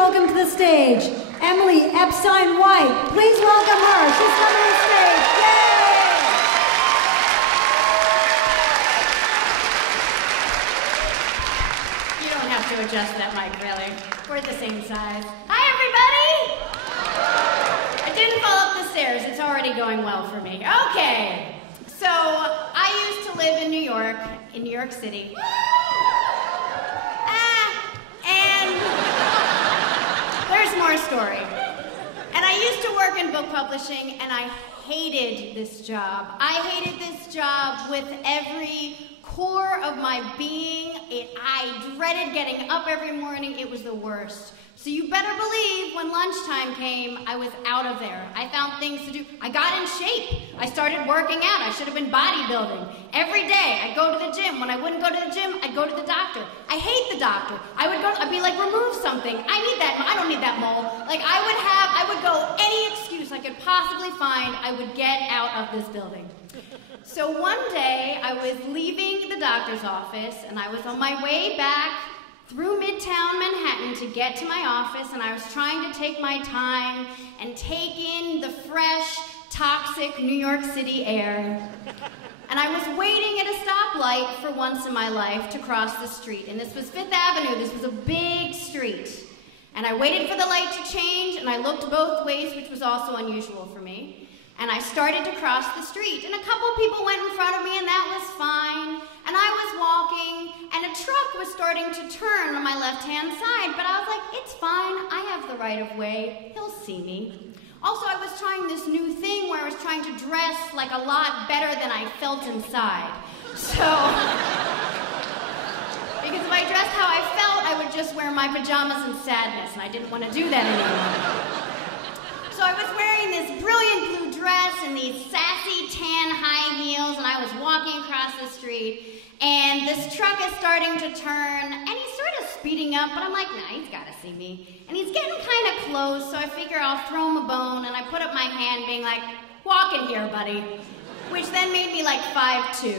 welcome to the stage Epstein White. Please welcome her. She's coming to the stage. Yay! You don't have to adjust that mic, really. We're the same size. Hi, everybody! I didn't fall up the stairs. It's already going well for me. Okay. So, I used to live in New York City. And there's more story. And I used to work in book publishing, and I hated this job. I hated this job with every core of my being. I dreaded getting up every morning. It was the worst. So you better believe when lunchtime came, I was out of there. I found things to do. I got in shape. I started working out. I should have been bodybuilding. Every day, I'd go to the gym. When I wouldn't go to the gym, I'd go to the doctor. I hate the doctor. I'd be like, remove something. I don't need that mole. Like, I would go any excuse I could possibly find. I would get out of this building. So one day, I was leaving the doctor's office, and I was on my way back through Midtown Manhattan to get to my office, and I was trying to take my time and take in the fresh, toxic New York City air. And I was waiting at a stoplight for once in my life to cross the street. And this was Fifth Avenue. This was a big street. And I waited for the light to change, and I looked both ways, which was also unusual for me. And I started to cross the street, and a couple people went in front of me, and that was fine. And I was walking, and a truck was starting to turn on my left-hand side, but I was like, it's fine, I have the right of way, he'll see me. Also, I was trying this new thing where I was trying to dress like a lot better than I felt inside. So, because if I dressed how I felt, I would just wear my pajamas in sadness, and I didn't want to do that anymore. So I was wearing this brilliant blue dress and these sassy tan high heels, and I was walking across the street, and this truck is starting to turn, and he's sort of speeding up, but I'm like, nah, he's got to see me. And he's getting kind of close, so I figure I'll throw him a bone, and I put up my hand being like, walk in here, buddy, which then made me like 5'2".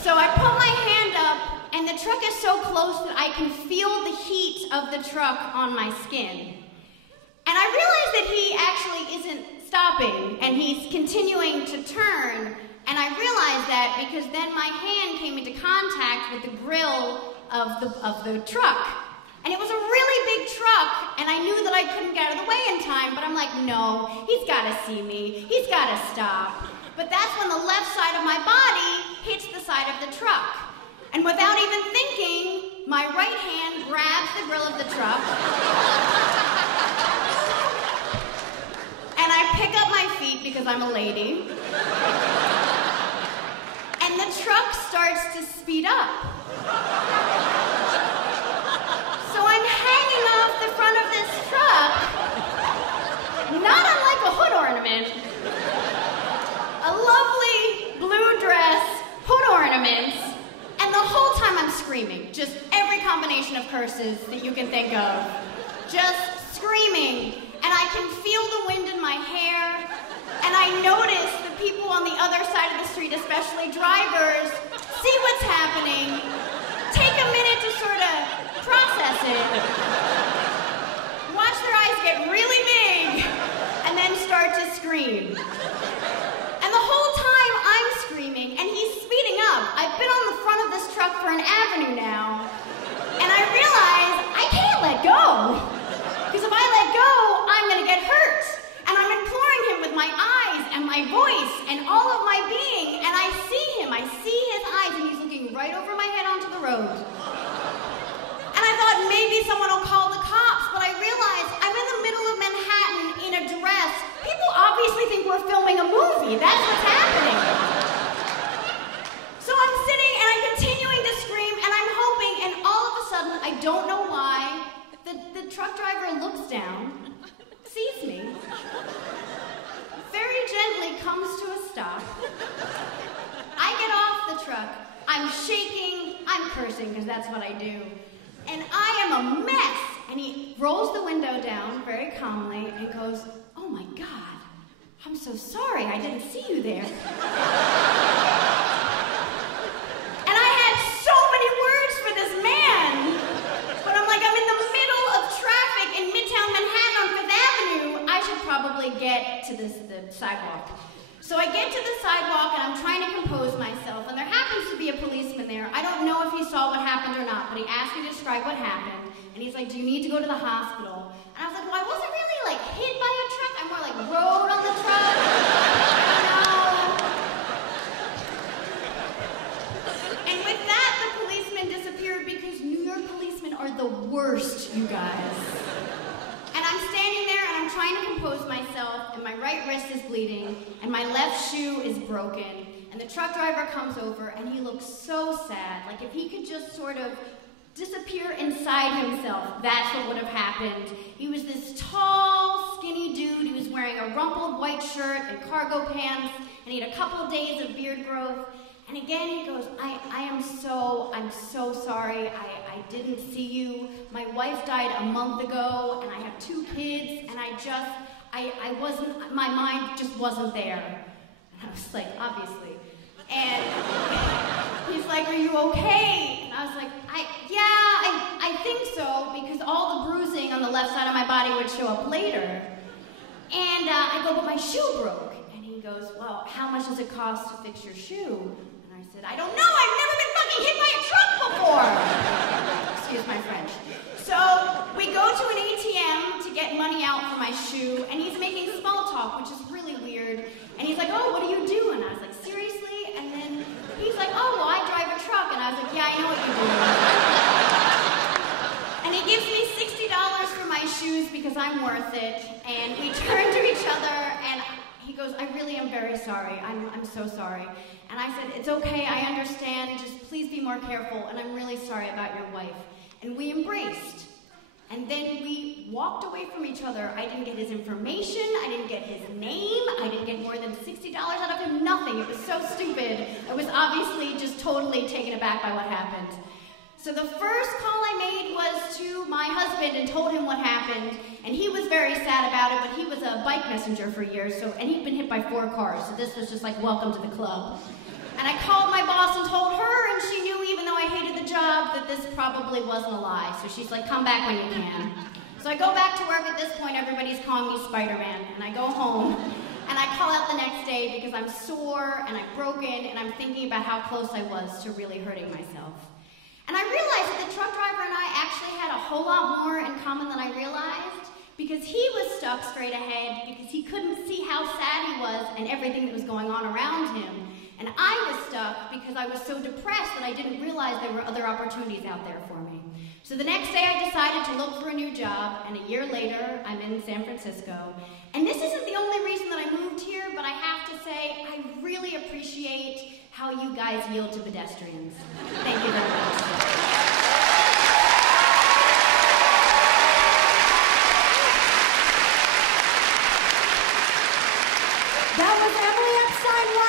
So I put my hand up, and the truck is so close that I can feel the heat of the truck on my skin. And I realized that he actually isn't stopping, and he's continuing to turn, and I realized that because then my hand came into contact with the grill of the truck. And it was a really big truck, and I knew that I couldn't get out of the way in time, but I'm like, no, he's got to see me, he's got to stop. But that's when the left side of my body hits the side of the truck. And without even thinking, my right hand grabs the grill of the truck, and I pick up my feet because I'm a lady. And the truck starts to speed up. So I'm hanging off the front of this truck, not unlike a hood ornament. A lovely blue dress, hood ornaments, and the whole time I'm screaming. Just every combination of curses that you can think of. Just screaming. And I can feel the wind in my hair, and I notice the people on the other side of the street, especially drivers, see what's happening, take a minute to sort of process it, watch their eyes get really big, and then start to scream. And the whole time I'm screaming, and he's speeding up. I've been on the front of this truck for an avenue now, and I realize I can't let go. Because if I let go, I'm going to get hurt. And I'm imploring him with my eyes and my voice and all of my being. And I see him. I see his eyes. And he's looking right over my head onto the road. And I thought maybe someone will call the cops. But I realized I'm in the middle of Manhattan in a dress. People obviously think we're filming a movie. That's what's happening. So I'm sitting and I'm continuing to scream. And I'm hoping. And all of a sudden, I don't know why, the truck driver looks down, sees me, very gently comes to a stop. I get off the truck, I'm shaking, I'm cursing, because that's what I do, and I am a mess. And he rolls the window down very calmly and goes, oh my God, I'm so sorry, I didn't see you there. And I had so many words for this man, but I'm like, I'm in the middle of traffic get to the sidewalk. So I get to the sidewalk and I'm trying to compose myself, and there happens to be a policeman there. I don't know if he saw what happened or not, but he asked me to describe what happened. And he's like, do you need to go to the hospital? And I was like, well, I wasn't really like hit by a truck. I more like rode on the truck. I don't know. And with that, the policeman disappeared because New York policemen are the worst, you guys. And I'm standing there and I'm trying to compose myself, and my right wrist is bleeding, and my left shoe is broken. And the truck driver comes over and he looks so sad. Like if he could just sort of disappear inside himself, that's what would have happened. He was this tall, skinny dude. He was wearing a rumpled white shirt and cargo pants, and he had a couple days of beard growth. And again, he goes, I'm so sorry. I didn't see you. My wife died a month ago, and I have 2 kids, and I wasn't, my mind just wasn't there. And I was like, obviously. And he's like, are you okay? And I was like, I think so, because all the bruising on the left side of my body would show up later. And I go, but my shoe broke. And he goes, well, how much does it cost to fix your shoe? And I said, I don't know, I've never been fucking hit by a truck before. Excuse my French. So we go to an ATM to get money out for my shoe, and he's making small talk, which is really weird. And he's like, oh, what do you do? And I was like, seriously? And then he's like, oh, well, I drive a truck. And I was like, yeah, I know what you do. And he gives me $60 for my shoes because I'm worth it. And we turn to each other, and he goes, I really am very sorry. I'm so sorry. And I said, it's okay, I understand. Just please be more careful. And I'm really sorry about your wife. And we embraced. And then we walked away from each other. I didn't get his information. I didn't get his name. I didn't get more than $60 out of him. Nothing. It was so stupid. I was obviously just totally taken aback by what happened. So the first call I made was to my husband and told him what happened. And he was very sad about it, but he was a bike messenger for years, and he'd been hit by 4 cars. So this was just like, welcome to the club. And I called my boss and told her, and she knew, even though I hated the job, that this probably wasn't a lie. So she's like, come back when you can. So I go back to work. At this point, everybody's calling me Spider-Man. And I go home, and I call out the next day because I'm sore, and I'm broken, and I'm thinking about how close I was to really hurting myself. And I realized that the truck driver and I actually had a whole lot more in common than I realized, because he was stuck straight ahead because he couldn't see how sad he was and everything that was going on around him. And I was stuck because I was so depressed that I didn't realize there were other opportunities out there for me. So the next day I decided to look for a new job, and a year later I'm in San Francisco. And this isn't the only reason that I moved here, but I have to say I really appreciate how you guys yield to pedestrians. Thank you very much. That was Emily Epstein White.